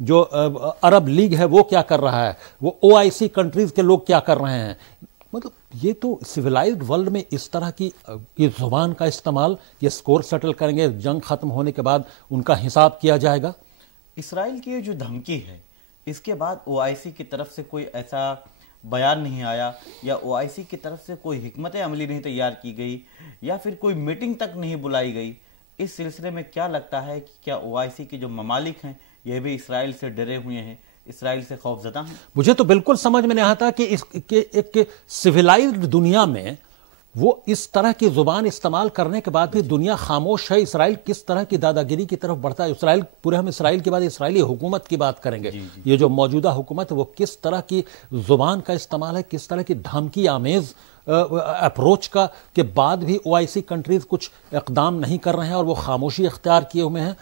جو عرب لیگ ہے وہ کیا کر رہا ہے, وہ OIC کنٹریز کے لوگ کیا کر رہے ہیں. مطلب یہ تو سویلائزڈ ورلڈ میں اس طرح کی زبان کا استعمال, یہ سکور سیٹل کریں گے, جنگ ختم ہونے کے بعد ان کا حساب کیا جائے گا. اسرائیل کی یہ جو دھمکی ہے اس کے بعد OIC کی طرف سے کوئی ایسا بیان نہیں آیا, یا OIC کی طرف سے کوئی حکمت عملی نہیں تیار کی گئی, یا پھر کوئی میٹنگ تک نہیں بلائی گئی. اس سلسلے میں کیا لگتا ہے کہ کیا OIC کے جو ممالک ہیں یہ بھی اسرائیل سے ڈرے ہوئے ہیں, اسرائیل سے خوف زدہ ہیں؟ مجھے تو بالکل سمجھ میں نہیں آتا کہ ایک سویلائزڈ دنیا میں وہ اس طرح کی زبان استعمال کرنے کے بعد بھی دنیا خاموش ہے. اسرائیل کس طرح کی دادا گیری کی طرف بڑھتا ہے. اسرائیل پورے, ہم اسرائیل کے بعد اسرائیلی حکومت کی بات کریں گے. یہ جو موجودہ حکومت ہے وہ کس طرح کی زبان کا استعمال ہے, کس طرح کی دھمکی آمیز اپروچ کا کے بعد بھی OIC کنٹریز کچھ اقدام نہیں کر رہے ہیں اور وہ خاموشی اختیار کیے ہوئے ہیں.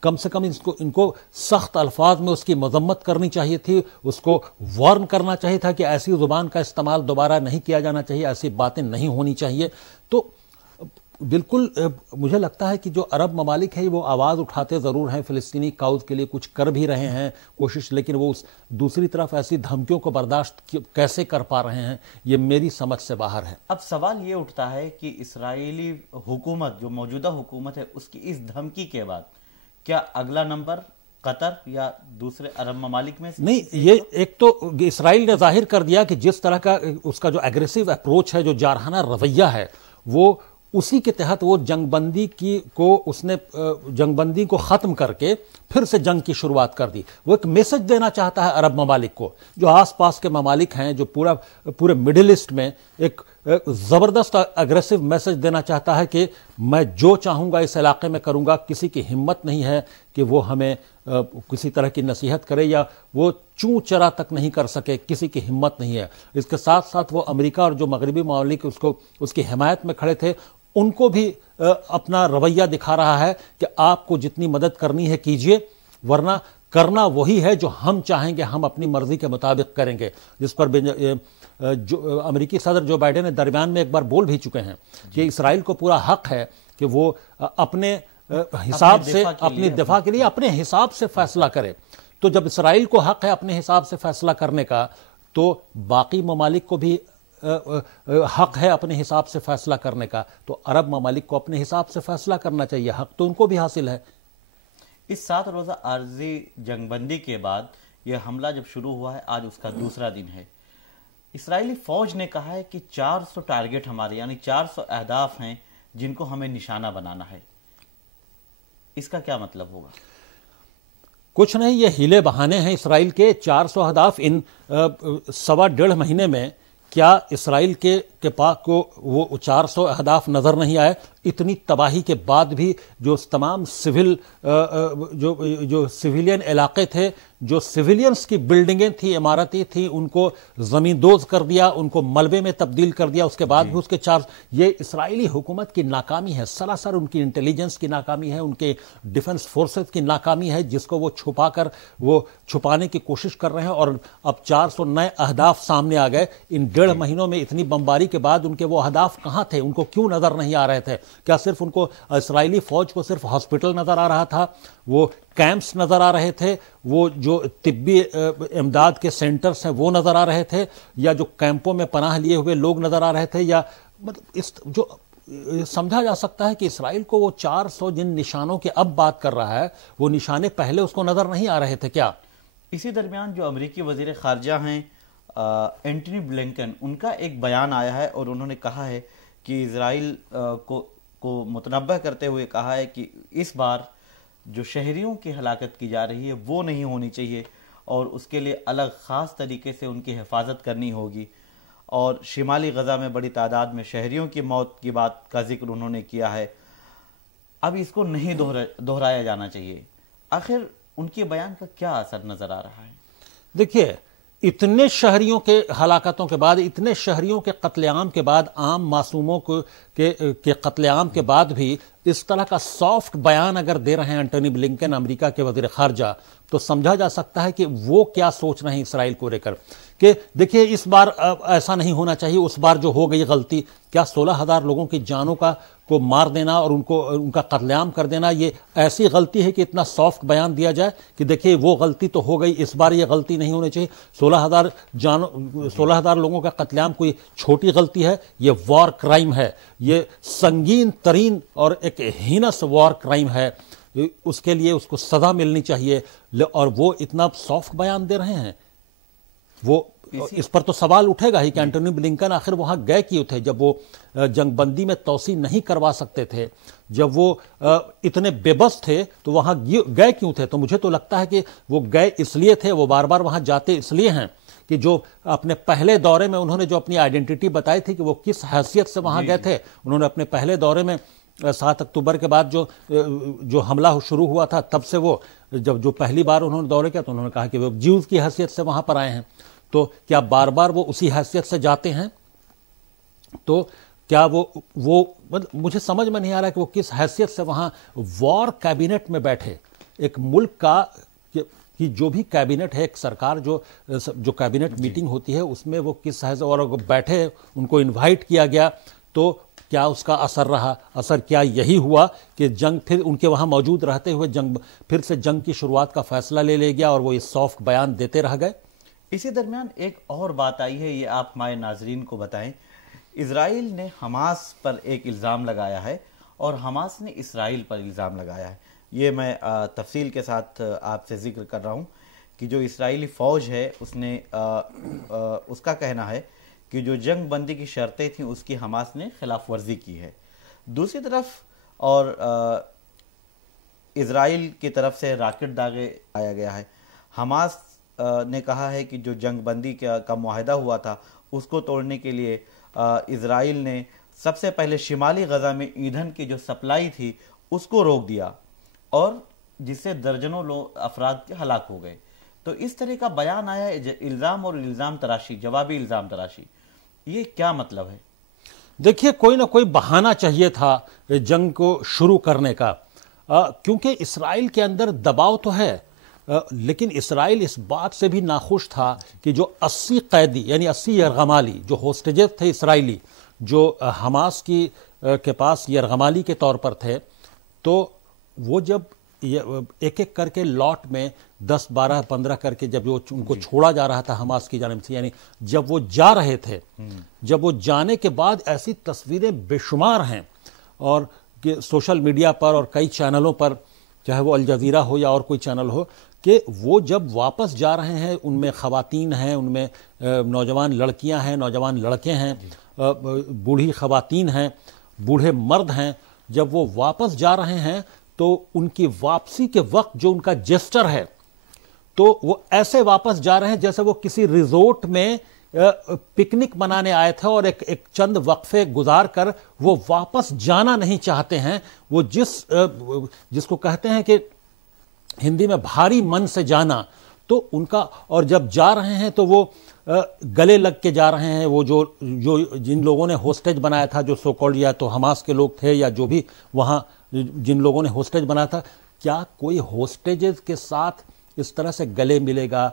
کم سے کم ان کو سخت الفاظ میں اس کی مذمت کرنی چاہیے تھی, اس کو وارن کرنا چاہیے تھا کہ ایسی زبان کا استعمال دوبارہ نہیں کیا جانا چاہیے, ایسی باتیں نہیں ہونی چاہیے. تو بالکل مجھے لگتا ہے کہ جو عرب ممالک ہیں وہ آواز اٹھاتے ضرور ہیں, فلسطینی کاؤز کے لیے کچھ کر بھی رہے ہیں کوشش, لیکن وہ دوسری طرف ایسی دھمکیوں کو برداشت کیسے کر پا رہے ہیں یہ میری سمجھ سے باہر ہے. اب سوال یہ اٹھتا ہے کہ اسرائیلی حکومت, جو موجودہ حکومت ہے, اس کی اس دھمکی کے بعد کیا اگلا نمبر قطر یا دوسرے عرب ممالک میں نہیں؟ یہ ایک تو اسرائیل نے ظاہر کر دیا کہ جس طرح کا اس کا جو ایگریسو اپروچ ہے, جو جارحانہ رویہ ہے, وہ اسی کے تحت وہ جنگ بندی اس نے جنگ بندی کو ختم کر کے پھر سے جنگ کی شروعات کر دی. وہ ایک میسج دینا چاہتا ہے عرب ممالک کو, جو آس پاس کے ممالک ہیں, جو پورے مڈل ایسٹ میں ایک زبردست اگریسو میسج دینا چاہتا ہے کہ میں جو چاہوں گا اس علاقے میں کروں گا. کسی کی ہمت نہیں ہے کہ وہ ہمیں کسی طرح کی نصیحت کرے, یا وہ چوں چرا تک نہیں کر سکے, کسی کی ہمت نہیں ہے. اس کے ساتھ ساتھ وہ امریکہ اور جو مغربی ممالک اس کی حمایت میں کھڑے تھے, ان کو بھی اپنا رویہ دکھا رہا ہے کہ آپ کو جتنی مدد کرنی ہے کیجئے, ورنہ کرنا وہی ہے جو ہم چاہیں گے, ہم اپنی مرضی کے مطابق کریں گے. جس پر جو امریکی صدر جو بائیڈن نے درمیان میں ایک بار بول بھی چکے ہیں کہ اسرائیل کو پورا حق ہے کہ وہ اپنے حساب سے, اپنی دفاع کے لیے اپنے حساب سے فیصلہ کرے. تو جب اسرائیل کو حق ہے اپنے حساب سے فیصلہ کرنے کا, تو باقی ممالک کو بھی حق ہے اپنے حساب سے فیصلہ کرنے کا. تو عرب ممالک کو اپنے حساب سے فیصلہ کرنا چاہیے, حق تو ان کو بھی حاصل ہے. اس 7 روزہ عارضی جنگ بندی کے بعد یہ حملہ جب شروع ہوا ہے, آج اس کا دوسرا دن ہے. اسرائیلی فوج نے کہا ہے کہ 400 ٹارگٹ ہمارے, یعنی 400 اہداف ہیں جن کو ہمیں نشانہ بنانا ہے. اس کا کیا مطلب ہوگا؟ کچھ نہیں, یہ ہیلے بہانے ہیں اسرائیل کے. 400 اہداف ان 1.5 مہینے میں کیا اسرائیل کے پاس کو وہ 400 اہداف نظر نہیں آئے؟ اتنی تباہی کے بعد بھی جو تمام جو سویلین علاقے تھے, جو سویلینز کی بلڈنگیں تھیں, عمارتیں تھیں, ان کو زمین دوز کر دیا, ان کو ملبے میں تبدیل کر دیا. اس کے بعد بھی اس کے یہ اسرائیلی حکومت کی ناکامی ہے, سراسر ان کی انٹیلیجنس کی ناکامی ہے, ان کے ڈیفنس فورسز کی ناکامی ہے, جس کو وہ چھپانے کی کوشش کر رہے ہیں. اور اب 400 نئے اہداف سامنے آ گئے ان 1.5 مہینوں میں. اتنی بمباری کے بعد ان کے وہ اہداف کہاں تھے؟ ان کو کیوں نظر نہیں آ رہے تھے؟ کیا صرف ان کو اسرائیلی فوج کو صرف ہاسپٹل نظر آ رہا تھا, وہ کیمپس نظر آ رہے تھے, وہ جو طبی امداد کے سینٹرز ہیں وہ نظر آ رہے تھے, یا جو کیمپوں میں پناہ لیے ہوئے لوگ نظر آ رہے تھے؟ یا مطلب جو سمجھا جا سکتا ہے کہ اسرائیل کو وہ 400 جن نشانوں کے اب بات کر رہا ہے, وہ نشانے پہلے اس کو نظر نہیں آ رہے تھے کیا؟ اسی درمیان جو امریکی وزیر خارجہ ہیں اینٹنی بلنکن, ان کا ایک بیان آیا ہے اور انہوں نے کہا ہے کہ اسرائیل کو متنبہ کرتے ہوئے کہا ہے کہ اس بار جو شہریوں کی ہلاکت کی جا رہی ہے وہ نہیں ہونی چاہیے, اور اس کے لیے الگ خاص طریقے سے ان کی حفاظت کرنی ہوگی. اور شمالی غزہ میں بڑی تعداد میں شہریوں کی موت کی بات کا ذکر انہوں نے کیا ہے. اب اس کو نہیں دہرایا جانا چاہیے. آخر ان کے بیان کا کیا اثر نظر آ رہا ہے؟ دیکھیے, اتنے شہریوں کے ہلاکتوں کے بعد, اتنے شہریوں کے قتل عام کے بعد, عام معصوموں کے قتل عام کے بعد بھی اس طرح کا سافٹ بیان اگر دے رہے ہیں اینٹنی بلنکن, امریکہ کے وزیر خارجہ, تو سمجھا جا سکتا ہے کہ وہ کیا سوچ رہے ہیں اسرائیل کو لے کر کہ دیکھیے اس بار ایسا نہیں ہونا چاہیے، اس بار جو ہو گئی غلطی، کیا 16,000 لوگوں کی جانوں کو مار دینا اور ان کا قتل عام کر دینا یہ ایسی غلطی ہے کہ اتنا سافٹ بیان دیا جائے کہ دیکھیے وہ غلطی تو ہو گئی، اس بار یہ غلطی نہیں ہونی چاہیے؟ 16,000 لوگوں کا قتل عام کوئی چھوٹی غلطی ہے؟ یہ وار کرائم ہے، یہ سنگین ترین اور ایک ہینس وار کرائم ہے، اس کے لیے اس کو سزا ملنی چاہیے، اور وہ اتنا سافٹ بیان دے رہے ہیں۔ وہ اس پر تو سوال اٹھے گا ہی کہ اینٹونی بلنکن آخر وہاں گئے کیوں تھے جب وہ جنگ بندی میں توسیع نہیں کروا سکتے تھے، جب وہ اتنے بے بس تھے تو وہاں گئے کیوں تھے؟ تو مجھے تو لگتا ہے کہ وہ گئے اس لیے تھے، وہ بار بار وہاں جاتے اس لیے ہیں کہ جو اپنے پہلے دورے میں انہوں نے جو اپنی آئیڈینٹی بتائی تھی کہ وہ کس حیثیت سے وہاں گئے تھے، انہوں نے اپنے پہلے دورے میں 7 اکتوبر کے بعد جو حملہ شروع ہوا تھا تب سے وہ جب جو پہلی بار انہوں نے دورے کیا تو انہوں نے کہا کہ وہ جیوز کی حیثیت سے وہاں پر آئے ہیں، تو کیا بار بار وہ اسی حیثیت سے جاتے ہیں؟ تو کیا وہ مجھے سمجھ میں نہیں آ رہا کہ وہ کس حیثیت سے وہاں وار کیبنٹ میں بیٹھے، ایک ملک کا کہ جو بھی کیبنٹ ہے، ایک سرکار جو کیبنٹ میٹنگ ہوتی ہے اس میں وہ کس حیثیت اور بیٹھے، ان کو انوائٹ کیا گیا، تو کیا اس کا اثر رہا؟ اثر کیا یہی ہوا کہ جنگ پھر ان کے وہاں موجود رہتے ہوئے پھر سے جنگ کی شروعات کا فیصلہ لے گیا اور وہ یہ سافٹ بیان دیتے رہ گئے؟ اسی درمیان ایک اور بات آئی ہے، یہ آپ ہمارے ناظرین کو بتائیں۔ اسرائیل نے حماس پر ایک الزام لگایا ہے اور حماس نے اسرائیل پر الزام لگایا ہے۔ یہ میں تفصیل کے ساتھ آپ سے ذکر کر رہا ہوں کہ جو اسرائیلی فوج ہے اس کا کہنا ہے کہ جو جنگ بندی کی شرطیں تھیں اس کی حماس نے خلاف ورزی کی ہے۔ دوسری طرف اور اسرائیل کی طرف سے راکٹ داغے آیا گیا ہے۔ حماس نے کہا ہے کہ جو جنگ بندی کا معاہدہ ہوا تھا اس کو توڑنے کے لیے اسرائیل نے سب سے پہلے شمالی غزہ میں ایندھن کی جو سپلائی تھی اس کو روک دیا، اور جس سے درجنوں افراد ہلاک ہو گئے۔ تو اس طرح کا بیان آیا ہے، الزام اور الزام تراشی، جوابی الزام تراشی، یہ کیا مطلب ہے؟ دیکھیے کوئی نہ کوئی بہانہ چاہیے تھا جنگ کو شروع کرنے کا، کیونکہ اسرائیل کے اندر دباؤ تو ہے، لیکن اسرائیل اس بات سے بھی ناخوش تھا کہ جو 80 قیدی یعنی 80 یرغمالی جو ہوسٹیجز تھے اسرائیلی، جو حماس کے پاس یرغمالی کے طور پر تھے، تو وہ جب ایک ایک کر کے لاٹ میں 10 12 15 کر کے جب ان کو چھوڑا جا رہا تھا حماس کی جانب سے، یعنی جب وہ جا رہے تھے، جب وہ جانے کے بعد ایسی تصویریں بے شمار ہیں، اور سوشل میڈیا پر اور کئی چینلوں پر، چاہے وہ الجزیرہ ہو یا اور کوئی چینل ہو، کہ وہ جب واپس جا رہے ہیں ان میں خواتین ہیں، ان میں نوجوان لڑکیاں ہیں، نوجوان لڑکے ہیں، بوڑھی خواتین ہیں، بوڑھے مرد ہیں، جب وہ واپس جا رہے ہیں تو ان کی واپسی کے وقت جو ان کا جیسچر ہے تو وہ ایسے واپس جا رہے ہیں جیسے وہ کسی ریزورٹ میں پکنک منانے آئے تھے اور ایک چند وقفے گزار کر وہ واپس جانا نہیں چاہتے ہیں۔ وہ جس کو کہتے ہیں کہ ہندی میں بھاری من سے جانا، تو ان کا، اور جب جا رہے ہیں تو وہ گلے لگ کے جا رہے ہیں۔ وہ جو جن لوگوں نے ہوسٹیج بنایا تھا، جو سو کالڈ یا تو حماس کے لوگ تھے یا جو بھی وہاں جن لوگوں نے ہوسٹیج بنایا تھا، کیا کوئی ہوسٹیجز کے ساتھ اس طرح سے گلے ملے گا،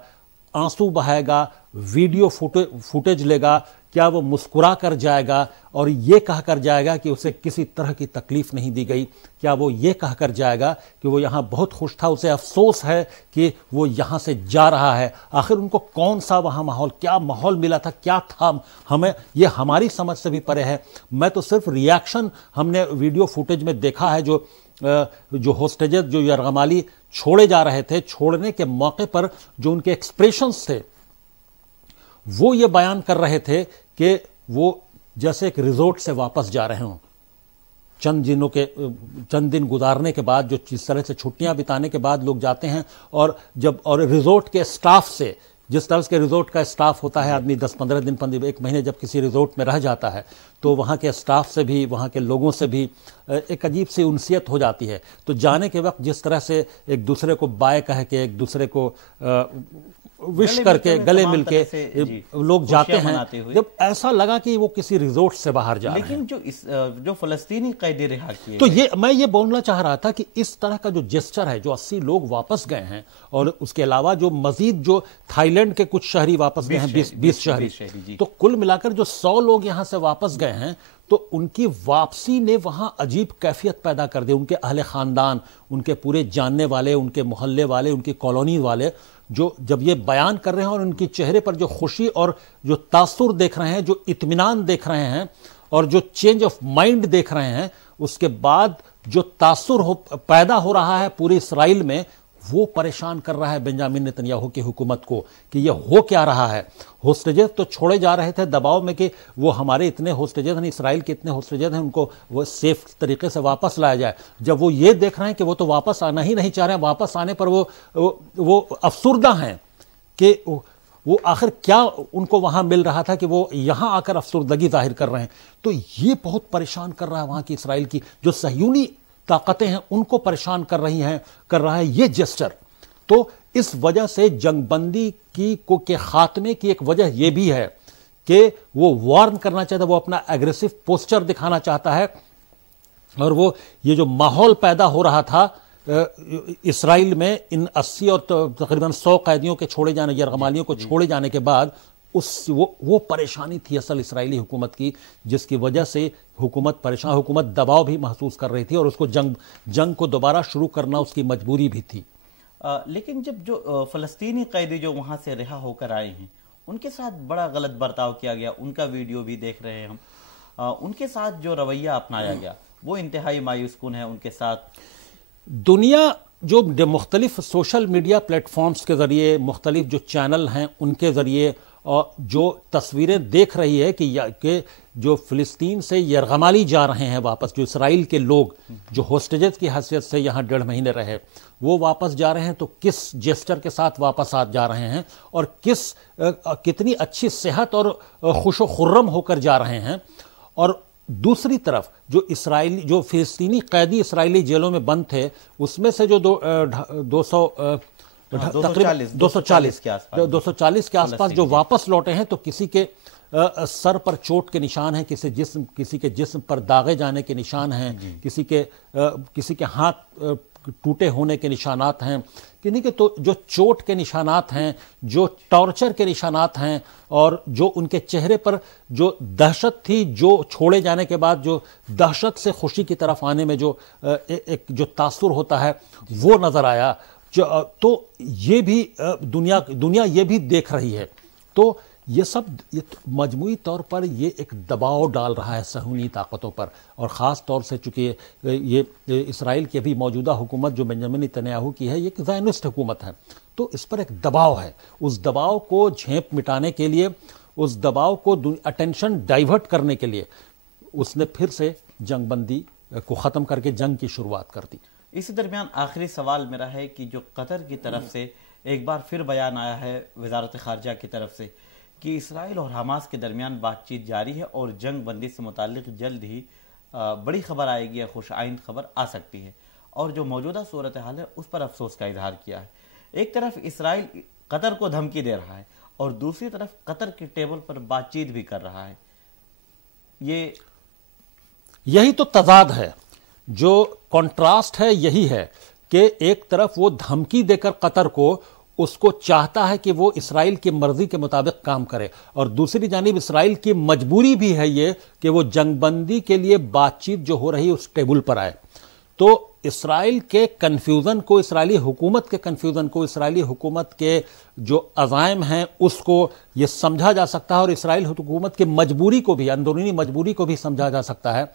آنسو بہائے گا، ویڈیو فوٹیج لے گا؟ کیا وہ مسکرا کر جائے گا اور یہ کہہ کر جائے گا کہ اسے کسی طرح کی تکلیف نہیں دی گئی؟ کیا وہ یہ کہہ کر جائے گا کہ وہ یہاں بہت خوش تھا، اسے افسوس ہے کہ وہ یہاں سے جا رہا ہے؟ آخر ان کو کون سا وہاں ماحول، کیا ماحول ملا تھا، کیا تھا؟ ہمیں یہ ہماری سمجھ سے بھی پرے ہے۔ میں تو صرف ریاکشن ہم نے ویڈیو فوٹیج میں دیکھا ہے، جو ہوسٹیجز، جو یرغمالی چھوڑے جا رہے تھے، چھوڑنے کے موقع پر جو ان کے ایکسپریشنز تھے، وہ یہ بیان کر رہے تھے کہ وہ جیسے ایک ریزورٹ سے واپس جا رہے ہوں، چند دن گزارنے کے بعد، جو جس طرح سے چھٹیاں بتانے کے بعد لوگ جاتے ہیں، اور ریزورٹ کے سٹاف سے، جس طرح کے ریزورٹ کا سٹاف ہوتا ہے، آدمی 10-15 دن 1 مہینے جب کسی ریزورٹ میں رہ جاتا ہے تو وہاں کے سٹاف سے بھی، وہاں کے لوگوں سے بھی ایک عجیب سی انسیت ہو جاتی ہے۔ تو جانے کے وقت جس طرح سے ایک دوسرے کو بائے کہہ کے، ایک دوسرے کو وش کر کے گلے مل کے لوگ جاتے ہیں، جب ایسا لگا کہ وہ کسی ریزورٹ سے باہر جا رہے ہیں۔ لیکن جو فلسطینی قیدی رہا کیے تو میں یہ بولنا چاہ رہا تھا کہ اس طرح کا جو جیسچر ہے، جو 80 لوگ واپس گئے ہیں اور اس کے علاوہ جو مزید جو تھائی لینڈ کے کچھ شہری واپس گئے ہیں، 20 شہری، تو کل ملا کر جو 100 لوگ یہاں سے واپس گئے ہیں، تو ان کی واپسی نے وہاں عجیب کیفیت پیدا کر دی۔ ان کے اہل خاندان، ان کے پورے جاننے والے، ان کے محلے والے، ان کی کالونی والے جو جب یہ بیان کر رہے ہیں اور ان کی چہرے پر جو خوشی اور جو تاثر دیکھ رہے ہیں، جو اطمینان دیکھ رہے ہیں اور جو چینج آف مائنڈ دیکھ رہے ہیں، اس کے بعد جو تاثر پیدا ہو رہا ہے پوری اسرائیل میں، وہ پریشان کر رہا ہے بنیامین نتنیاہو کی حکومت کو کہ یہ ہو کیا رہا ہے۔ ہوسٹیجز تو چھوڑے جا رہے تھے دباؤ میں کہ وہ ہمارے اتنے ہوسٹیجز ہیں، اسرائیل کے اتنے ہوسٹیجز ہیں، ان کو وہ سیف طریقے سے واپس لایا جائے۔ جب وہ یہ دیکھ رہے ہیں کہ وہ تو واپس آنا ہی نہیں چاہ رہے ہیں، واپس آنے پر وہ افسردہ ہیں کہ وہ آخر کیا ان کو وہاں مل رہا تھا کہ وہ یہاں آ کر افسردگی ظاہر کر رہے ہیں۔ تو یہ بہت پریشان کر رہا ہے وہاں کی اسرائیل کی جو صہیونی طاقتیں ہیں، ان کو پریشان کر رہا ہے یہ جسچر۔ تو اس وجہ سے جنگ بندی کے خاتمے کی ایک وجہ یہ بھی ہے کہ وہ وارن کرنا چاہتا ہے، وہ اپنا ایگریسو پوسچر دکھانا چاہتا ہے، اور وہ یہ جو ماحول پیدا ہو رہا تھا اسرائیل میں ان 80 اور تقریباً 100 قیدیوں کے چھوڑے جانے، یرغمالیوں کو چھوڑے جانے کے بعد وہ پریشانی تھی اصل اسرائیلی حکومت کی، جس کی وجہ سے حکومت دباؤ بھی محسوس کر رہی تھی اور اس کو جنگ کو دوبارہ شروع کرنا اس کی مجبوری بھی تھی۔ لیکن جب جو فلسطینی قیدی جو وہاں سے رہا ہو کر آئے ہیں، ان کے ساتھ بڑا غلط برتاؤ کیا گیا، ان کا ویڈیو بھی دیکھ رہے ہیں ہم، ان کے ساتھ جو رویہ اپنایا گیا وہ انتہائی مایوس کن ہے۔ ان کے ساتھ دنیا جو مختلف سوشل میڈیا پلیٹ فارمز کے ذریعے، مختلف جو چینل ہیں ان کے ذریعے جو تصویریں دیکھ رہی ہے کہ جو فلسطین سے یرغمالی جا رہے ہیں واپس، جو اسرائیل کے لوگ جو ہوسٹیجز کی حیثیت سے یہاں 1.5 مہینے رہے، وہ واپس جا رہے ہیں تو کس جیسچر کے ساتھ واپس جا رہے ہیں اور کتنی اچھی صحت اور خوش و خرم ہو کر جا رہے ہیں۔ اور دوسری طرف جو فلسطینی قیدی اسرائیلی جیلوں میں بند تھے، اس میں سے جو 240 کے آس پاس جو واپس لوٹے ہیں، تو کسی کے سر پر چوٹ کے نشان ہیں، کسی کے جسم پر داغے جانے کے نشان ہیں، کسی کے ہاتھ ٹوٹے ہونے کے نشانات ہیں، تو جو چوٹ کے نشانات ہیں، جو ٹارچر کے نشانات ہیں، اور جو ان کے چہرے پر جو دہشت تھی، جو چھوڑے جانے کے بعد جو دہشت سے خوشی کی طرف آنے میں جو تاثر ہوتا ہے، وہ نظر آیا۔ تو یہ بھی دنیا یہ بھی دیکھ رہی ہے۔ تو یہ مجموعی طور پر یہ ایک دباؤ ڈال رہا ہے صہیونی طاقتوں پر، اور خاص طور سے چونکہ یہ اسرائیل کی بھی موجودہ حکومت جو بنیامین نتنیاہو کی ہے، یہ ایک زائنسٹ حکومت ہے، تو اس پر ایک دباؤ ہے۔ اس دباؤ کو جھیپ مٹانے کے لیے، اس دباؤ کو اٹینشن ڈائیورٹ کرنے کے لیے اس نے پھر سے جنگ بندی کو ختم کر کے جنگ کی شروعات کر دی۔ اسی درمیان آخری سوال میرا ہے کہ جو قطر کی طرف سے ایک بار پھر بیان آیا ہے وزارت خارجہ کی طرف سے کہ اسرائیل اور حماس کے درمیان بات چیت جاری ہے اور جنگ بندی سے متعلق جلد ہی بڑی خبر آئے گی یا خوش آئند خبر آ سکتی ہے، اور جو موجودہ صورتحال ہے اس پر افسوس کا اظہار کیا ہے۔ ایک طرف اسرائیل قطر کو دھمکی دے رہا ہے اور دوسری طرف قطر کے ٹیبل پر بات چیت بھی کر رہا ہے۔ یہی تو تضاد ہے، جو کنٹراسٹ ہے یہی ہے کہ ایک طرف وہ دھمکی دے کر قطر کو اس کو چاہتا ہے کہ وہ اسرائیل کی مرضی کے مطابق کام کرے، اور دوسری جانب اسرائیل کی مجبوری بھی ہے یہ کہ وہ جنگ بندی کے لیے بات چیت جو ہو رہی ہے اس ٹیبل پر آئے۔ تو اسرائیل کے کنفیوژن کو، اسرائیلی حکومت کے کنفیوژن کو، اسرائیلی حکومت کے جو عزائم ہیں اس کو یہ سمجھا جا سکتا ہے، اور اسرائیل حکومت کی مجبوری کو بھی، اندرونی مجبوری کو بھی سمجھا جا سکتا ہے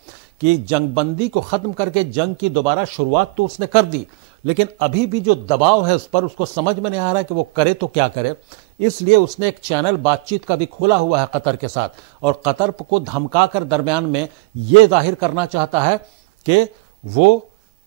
کہ جنگ بندی کو ختم کر کے جنگ کی دوبارہ شروعات تو اس نے کر دی، لیکن ابھی بھی جو دباؤ ہے اس پر، اس کو سمجھ میں نہیں آ رہا کہ وہ کرے تو کیا کرے۔ اس لیے اس نے ایک چینل بات چیت کا بھی کھولا ہوا ہے قطر کے ساتھ، اور قطر کو دھمکا کر درمیان میں یہ ظاہر کرنا چاہتا ہے کہ وہ